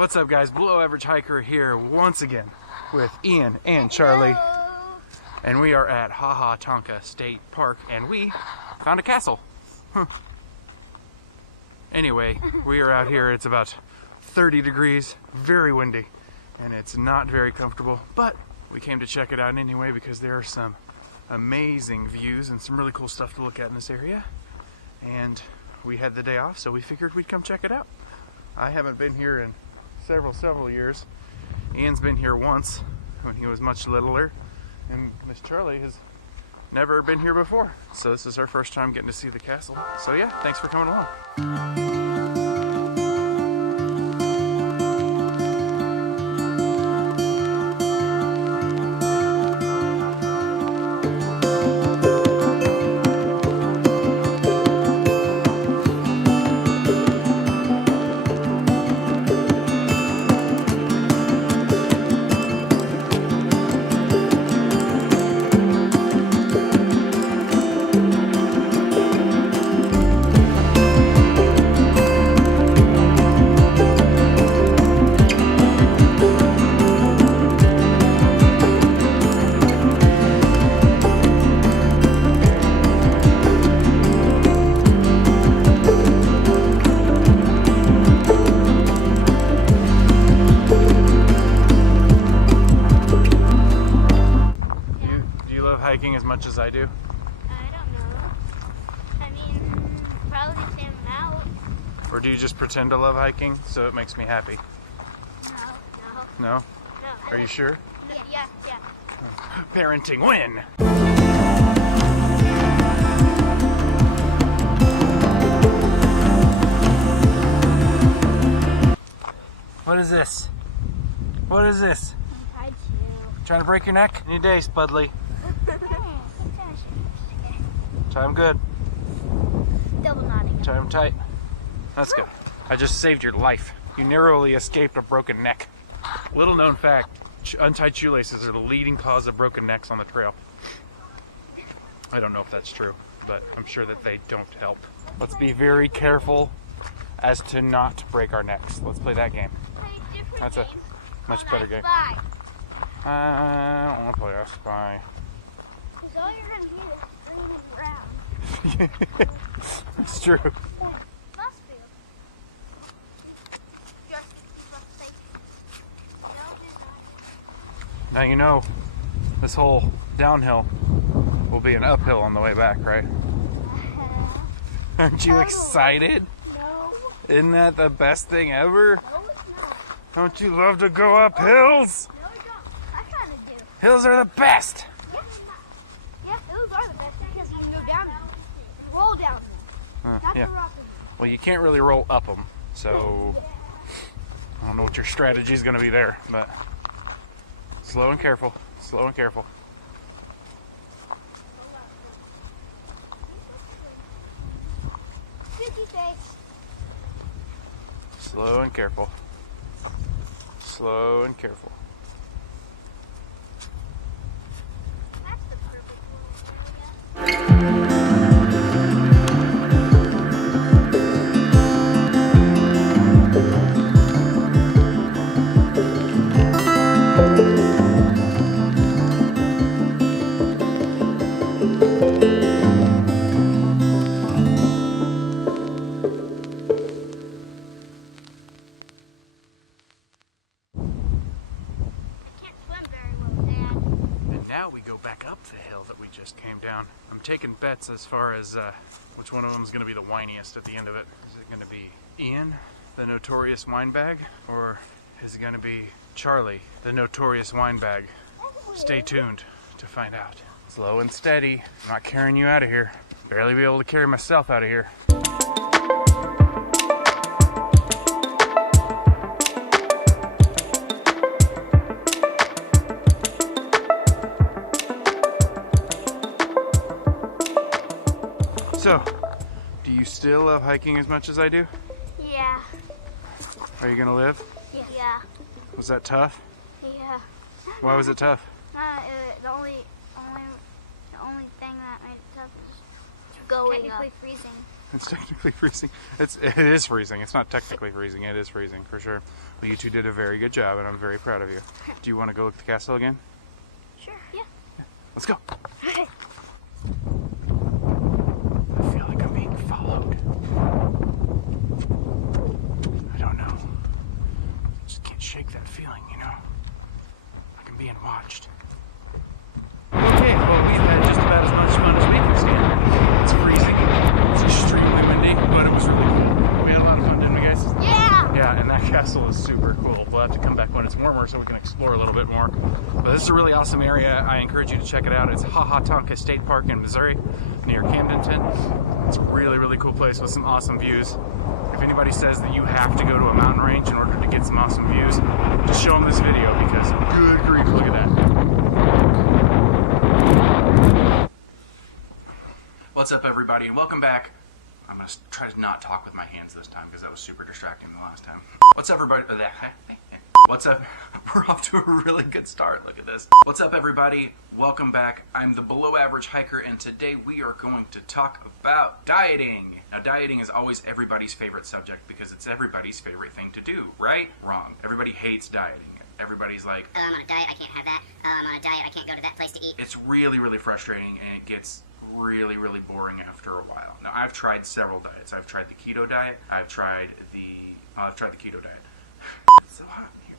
What's up, guys? Below Average Hiker here once again with Ian and Charlie. And we are at Tonka State Park and we found a castle. Anyway, we are out here. It's about 30 degrees, very windy, and it's not very comfortable, but we came to check it out anyway because there are some amazing views and some really cool stuff to look at in this area. And we had the day off, so we figured we'd come check it out. I haven't been here in several years. Ian's been here once when he was much littler, and Miss Charlie has never been here before. So this is our first time getting to see the castle. So yeah, thanks for coming along. Hiking as much as I do? I don't know. I mean, probably the same amount. Or do you just pretend to love hiking so it makes me happy? No. No? Are you sure? Yeah. Parenting win! What is this? What is this? I do. Trying to break your neck? Any day, Spudley. Tie him good. Double knotting. Tie him tight. That's good. I just saved your life. You narrowly escaped a broken neck. Little known fact, untied shoelaces are the leading cause of broken necks on the trail. I don't know if that's true, but I'm sure that they don't help. Let's be very careful as to not break our necks. Let's play that game. That's a much better game. I don't want to play I Spy. Because all you're going to hear is screaming around. It's true. Yeah, must be. Now you know this whole downhill will be an uphill on the way back, right? Aren't you excited? No. Isn't that the best thing ever? No, it's not. Don't you love to go up hills? No, I don't. I kind of do. Hills are the best. Yeah, those are the best because you can go down them. Roll down them. That's Yeah. the rock. Well, you can't really roll up them, so I don't know what your strategy is going to be there, but slow and careful. Slow and careful. Sticky face. Slow and careful. Slow and careful. That's the perfect little area. Now we go back up the hill that we just came down. I'm taking bets as far as which one of them is going to be the whiniest at the end of it. Is it going to be Ian, the notorious wine bag, or is it going to be Charlie, the notorious wine bag? Stay tuned to find out. Slow and steady. I'm not carrying you out of here. Barely be able to carry myself out of here. So, do you still love hiking as much as I do? Yeah. Are you gonna live? Yeah. Was that tough? Yeah. Why was it tough? The only thing that made it tough is going technically freezing. It's technically freezing. It is freezing. It's not technically freezing. It is freezing for sure. Well, you two did a very good job, and I'm very proud of you. Do you want to go look at the castle again? Sure. Yeah. Let's go. Okay. I feel like I'm being followed. I don't know. I just can't shake that feeling, you know? Like I'm being watched. Okay, well, we've had just about as much fun as we can stand. It's freezing. It's extremely windy, but it was really cool. We had a lot of fun, didn't we, guys? Yeah. Yeah, and that castle is super cool. We'll have to come back when it's warmer so we can explore a little bit more. But this is a really awesome area. I encourage you to check it out. It's Tonka State Park in Missouri, near Camdenton. It's a really, really cool place with some awesome views. If anybody says that you have to go to a mountain range in order to get some awesome views, just show them this video because good grief, look at that. What's up, everybody, and welcome back. I'm going to try to not talk with my hands this time because that was super distracting the last time. What's up, everybody? What's up? We're off to a really good start. Look at this. What's up, everybody? Welcome back. I'm the Below Average Hiker, and today we are going to talk about dieting. Now, dieting is always everybody's favorite subject because it's everybody's favorite thing to do, right? Wrong. Everybody hates dieting. Everybody's like, I'm on a diet, I can't have that. I'm on a diet, I can't go to that place to eat. It's really, really frustrating, and it gets really, really boring after a while. Now, I've tried several diets. I've tried the keto diet. I've tried the keto diet. It's so hot in here.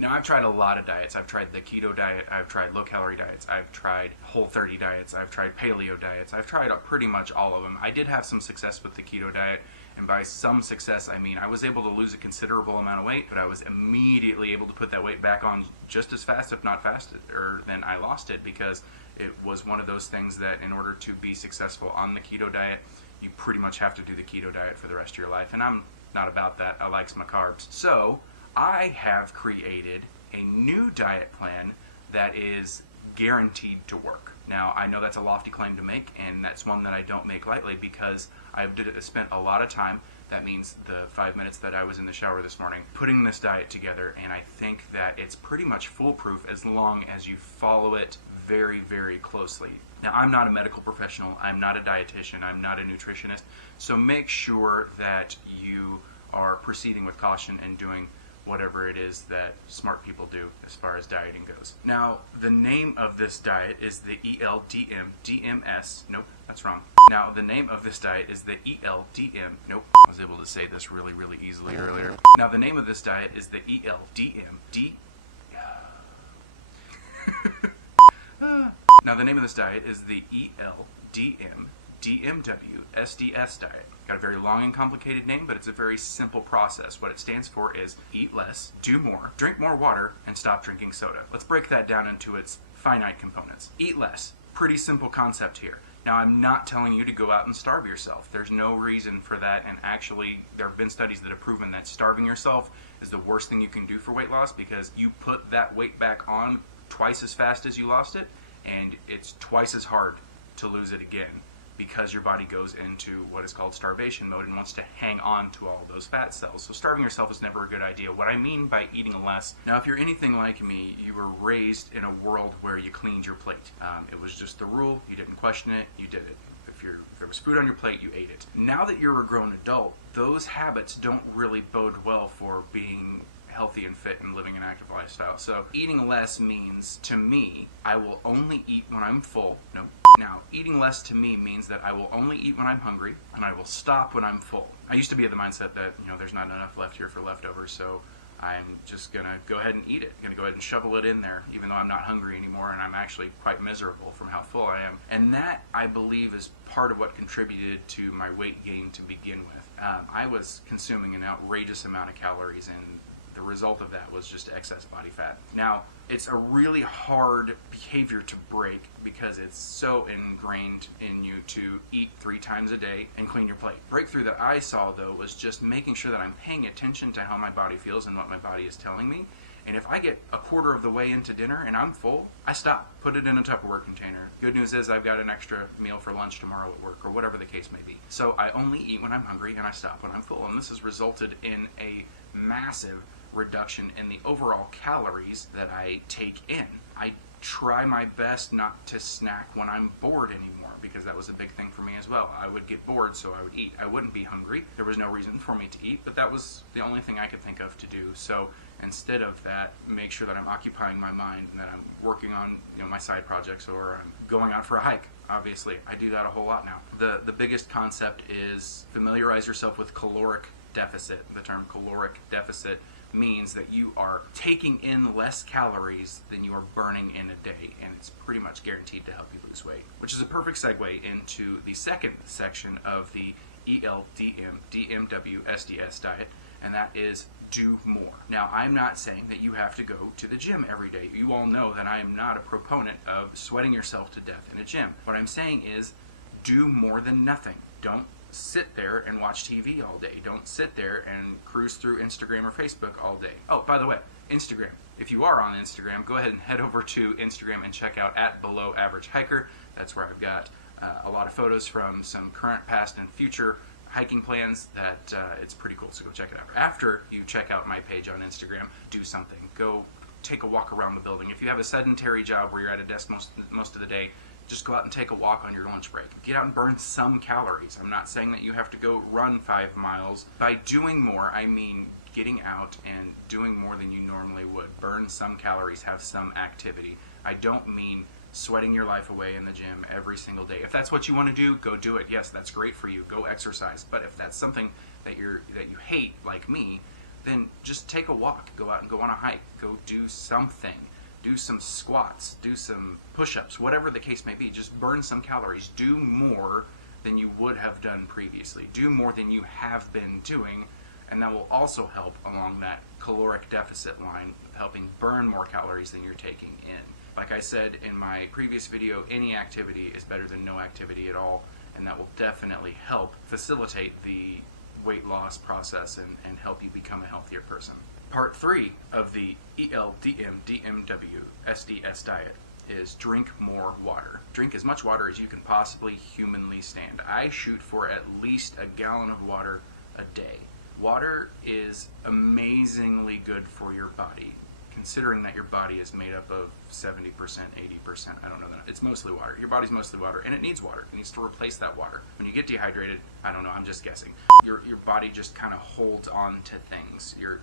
Now, I've tried a lot of diets. I've tried the keto diet. I've tried low-calorie diets. I've tried Whole30 diets. I've tried paleo diets. I've tried pretty much all of them. I did have some success with the keto diet, and by some success, I mean I was able to lose a considerable amount of weight, but I was immediately able to put that weight back on just as fast, if not faster, than I lost it, because it was one of those things that in order to be successful on the keto diet, you pretty much have to do the keto diet for the rest of your life, and I'm not about that. I like my carbs. So I have created a new diet plan that is guaranteed to work. Now, I know that's a lofty claim to make, and that's one that I don't make lightly because I've spent a lot of time. That means the 5 minutes that I was in the shower this morning putting this diet together, and I think that it's pretty much foolproof as long as you follow it very, very closely. Now, I'm not a medical professional, I'm not a dietitian, I'm not a nutritionist, so make sure that you are proceeding with caution and doing whatever it is that smart people do as far as dieting goes. Now, the name of this diet is the ELDMDMS. Nope, that's wrong. Now, the name of this diet is the ELDM. Nope, I was able to say this really, really easily earlier. Now, the name of this diet is the ELDMD. Now, the name of this diet is the ELDMDMW-SDS diet. Got a very long and complicated name, but it's a very simple process. What it stands for is eat less, do more, drink more water, and stop drinking soda. Let's break that down into its finite components. Eat less. Pretty simple concept here. Now, I'm not telling you to go out and starve yourself. There's no reason for that, and actually, there have been studies that have proven that starving yourself is the worst thing you can do for weight loss because you put that weight back on twice as fast as you lost it, and it's twice as hard to lose it again because your body goes into what is called starvation mode and wants to hang on to all of those fat cells. So starving yourself is never a good idea. What I mean by eating less, now if you're anything like me, you were raised in a world where you cleaned your plate. It was just the rule, you didn't question it, you did it. If there was food on your plate, you ate it. Now that you're a grown adult, those habits don't really bode well for being healthy and fit and living an active lifestyle. So eating less means, to me, I will only eat when I'm full. Nope. Now, eating less to me means that I will only eat when I'm hungry, and I will stop when I'm full. I used to be of the mindset that, there's not enough left here for leftovers, so I'm just going to go ahead and eat it. I'm going to go ahead and shovel it in there, even though I'm not hungry anymore, and I'm actually quite miserable from how full I am. And that, I believe, is part of what contributed to my weight gain to begin with. I was consuming an outrageous amount of calories, and the result of that was just excess body fat. Now, it's a really hard behavior to break because it's so ingrained in you to eat 3 times a day and clean your plate. Breakthrough that I saw, though, was just making sure that I'm paying attention to how my body feels and what my body is telling me. And if I get a quarter of the way into dinner and I'm full, I stop, put it in a Tupperware container. Good news is I've got an extra meal for lunch tomorrow at work, or whatever the case may be. So I only eat when I'm hungry and I stop when I'm full. And this has resulted in a massive reduction in the overall calories that I take in. I try my best not to snack when I'm bored anymore because that was a big thing for me as well. I would get bored, so I would eat. I wouldn't be hungry. There was no reason for me to eat, but that was the only thing I could think of to do. So instead of that, make sure that I'm occupying my mind and that I'm working on, you know, my side projects, or I'm going out for a hike. Obviously, I do that a whole lot now. The biggest concept is familiarize yourself with caloric deficit. The term caloric deficit means that you are taking in less calories than you are burning in a day, and it's pretty much guaranteed to help you lose weight, which is a perfect segue into the second section of the DMW SDS diet, and that is do more. Now, I'm not saying that you have to go to the gym every day. You all know that I am not a proponent of sweating yourself to death in a gym. What I'm saying is do more than nothing. Don't sit there and watch TV all day. Don't sit there and cruise through Instagram or Facebook all day. Oh, by the way, Instagram. If you are on Instagram, go ahead and head over to Instagram and check out @BelowAverageHiker. That's where I've got a lot of photos from some current, past, and future hiking plans that it's pretty cool, so go check it out. After you check out my page on Instagram, do something. Go take a walk around the building. If you have a sedentary job where you're at a desk most of the day, just go out and take a walk on your lunch break. Get out and burn some calories. I'm not saying that you have to go run 5 miles. By doing more, I mean getting out and doing more than you normally would. Burn some calories, have some activity. I don't mean sweating your life away in the gym every single day. If that's what you want to do, go do it. Yes, that's great for you. Go exercise. But if that's something that you hate, like me, then just take a walk. Go out and go on a hike. Go do something. Do some squats. Do some push-ups. Whatever the case may be. Just burn some calories. Do more than you would have done previously. Do more than you have been doing, and that will also help along that caloric deficit line, helping burn more calories than you're taking in. Like I said in my previous video, any activity is better than no activity at all, and that will definitely help facilitate the weight loss process and help you become a healthier person. Part 3 of the DMW SDS diet is drink more water. Drink as much water as you can possibly humanly stand. I shoot for at least a gallon of water a day. Water is amazingly good for your body, considering that your body is made up of 70%, 80%, I don't know, it's mostly water. Your body's mostly water, and it needs water. It needs to replace that water. When you get dehydrated, I don't know, I'm just guessing, your body just kind of holds on to things. Your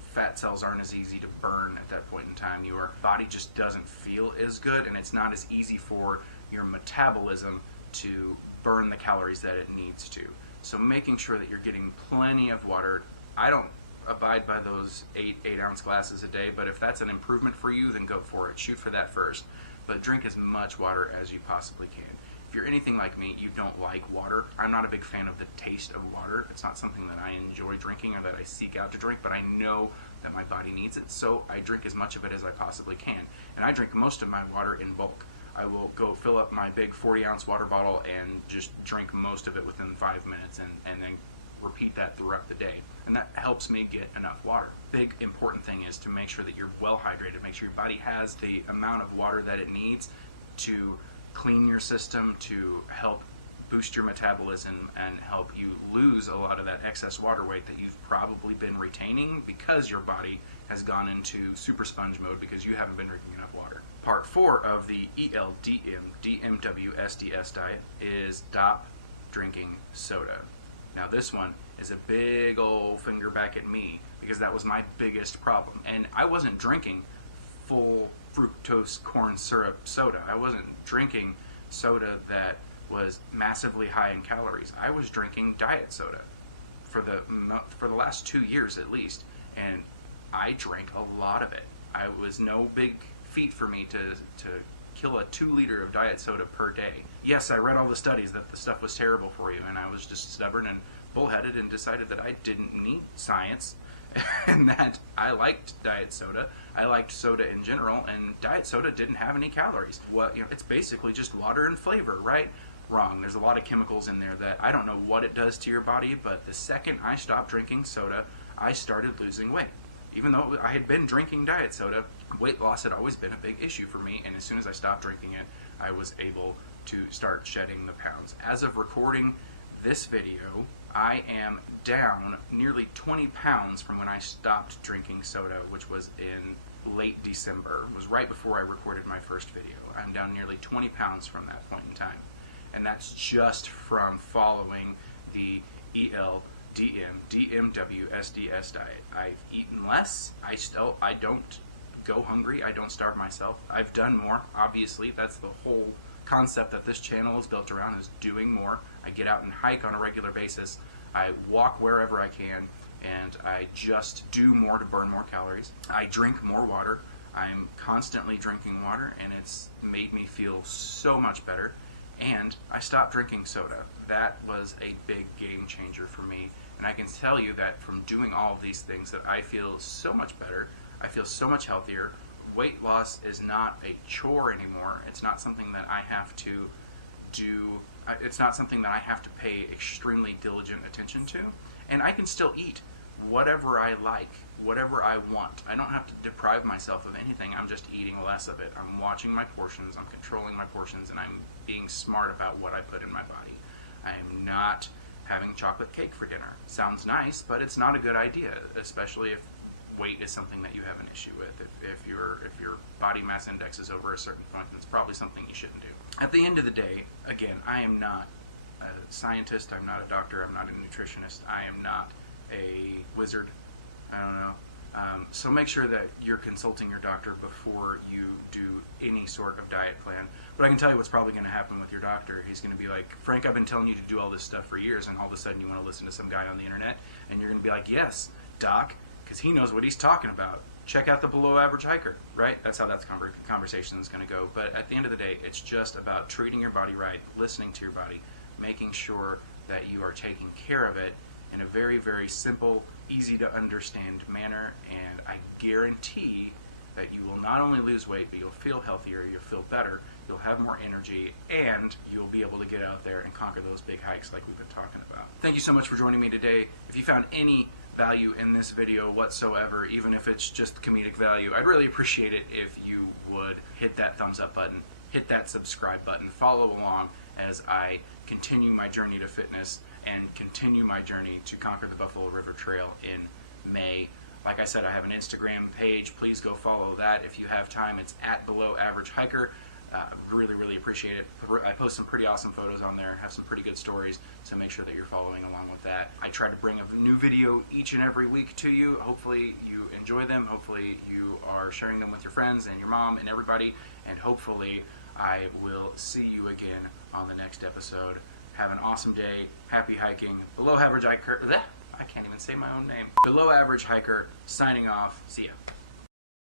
fat cells aren't as easy to burn at that point in time. Your body just doesn't feel as good, and it's not as easy for your metabolism to burn the calories that it needs to. So making sure that you're getting plenty of water. I don't abide by those 8-ounce glasses a day, but if that's an improvement for you, then go for it. Shoot for that first. But drink as much water as you possibly can. If you're anything like me, you don't like water. I'm not a big fan of the taste of water. It's not something that I enjoy drinking or that I seek out to drink, but I know that my body needs it, so I drink as much of it as I possibly can. And I drink most of my water in bulk. I will go fill up my big 40-ounce water bottle and just drink most of it within 5 minutes, and then repeat that throughout the day. And that helps me get enough water. Big important thing is to make sure that you're well hydrated. Make sure your body has the amount of water that it needs to clean your system, to help boost your metabolism and help you lose a lot of that excess water weight that you've probably been retaining because your body has gone into super sponge mode because you haven't been drinking enough water. Part 4 of the DMW SDS diet is stop drinking soda. Now this one is a big old finger back at me because that was my biggest problem. And I wasn't drinking full fructose corn syrup soda. I wasn't drinking soda that was massively high in calories. I was drinking diet soda for the last 2 years at least, and I drank a lot of it. I was no big feat for me to kill a 2-liter of diet soda per day. Yes, I read all the studies that the stuff was terrible for you, and I was just stubborn and bullheaded and decided that I didn't need science and that I liked diet soda. I liked soda in general, and diet soda didn't have any calories. It's basically just water and flavor, right? Wrong. There's a lot of chemicals in there that I don't know what it does to your body, but the second I stopped drinking soda, I started losing weight. Even though I had been drinking diet soda, weight loss had always been a big issue for me, and as soon as I stopped drinking it, I was able to start shedding the pounds. As of recording this video, I am down nearly 20 pounds from when I stopped drinking soda, which was in late December. It was right before I recorded my first video. I'm down nearly 20 pounds from that point in time. and that's just from following the DMWSDS diet. I've eaten less. I don't go hungry. I don't starve myself. I've done more. Obviously, that's the whole concept that this channel is built around, is doing more. I get out and hike on a regular basis. I walk wherever I can, and I just do more to burn more calories. I drink more water. I'm constantly drinking water, and it's made me feel so much better. And I stopped drinking soda. That was a big game changer for me. And I can tell you that from doing all of these things that I feel so much better. I feel so much healthier. Weight loss is not a chore anymore. It's not something that I have to do. It's not something that I have to pay extremely diligent attention to. And I can still eat whatever I like, whatever I want. I don't have to deprive myself of anything. I'm just eating less of it. I'm watching my portions. I'm controlling my portions, and I'm being smart about what I put in my body. I'm not having chocolate cake for dinner. Sounds nice, but it's not a good idea, especially if weight is something that you have an issue with. If your body mass index is over a certain point, then it's probably something you shouldn't do. At the end of the day, again, I am not a scientist. I'm not a doctor. I'm not a nutritionist. I am not a wizard. I don't know. So make sure that you're consulting your doctor before you do any sort of diet plan. But I can tell you what's probably going to happen with your doctor. He's going to be like, Frank, I've been telling you to do all this stuff for years, and all of a sudden you want to listen to some guy on the internet, and you're going to be like, yes, doc, because he knows what he's talking about. Check out the below average hiker, right? That's how that conversation is going to go. But at the end of the day, it's just about treating your body right, listening to your body, making sure that you are taking care of it in a very, very simple, easy to understand manner. And I guarantee that you will not only lose weight, but you'll feel healthier, you'll feel better, you'll have more energy, and you'll be able to get out there and conquer those big hikes like we've been talking about. Thank you so much for joining me today. If you found any value in this video whatsoever, even if it's just comedic value, I'd really appreciate it if you would hit that thumbs up button, hit that subscribe button, follow along as I continue my journey to fitness and continue my journey to conquer the Buffalo River Trail in May. Like I said, I have an Instagram page. Please go follow that if you have time. It's at Below Average Hiker. Really, really appreciate it. I post some pretty awesome photos on there, have some pretty good stories, so make sure that you're following along with that. I try to bring a new video each and every week to you. Hopefully you enjoy them. Hopefully you are sharing them with your friends and your mom and everybody, and hopefully I will see you again on the next episode. Have an awesome day. Happy hiking. Below Average Hiker. I can't even say my own name. Below Average Hiker signing off. See ya.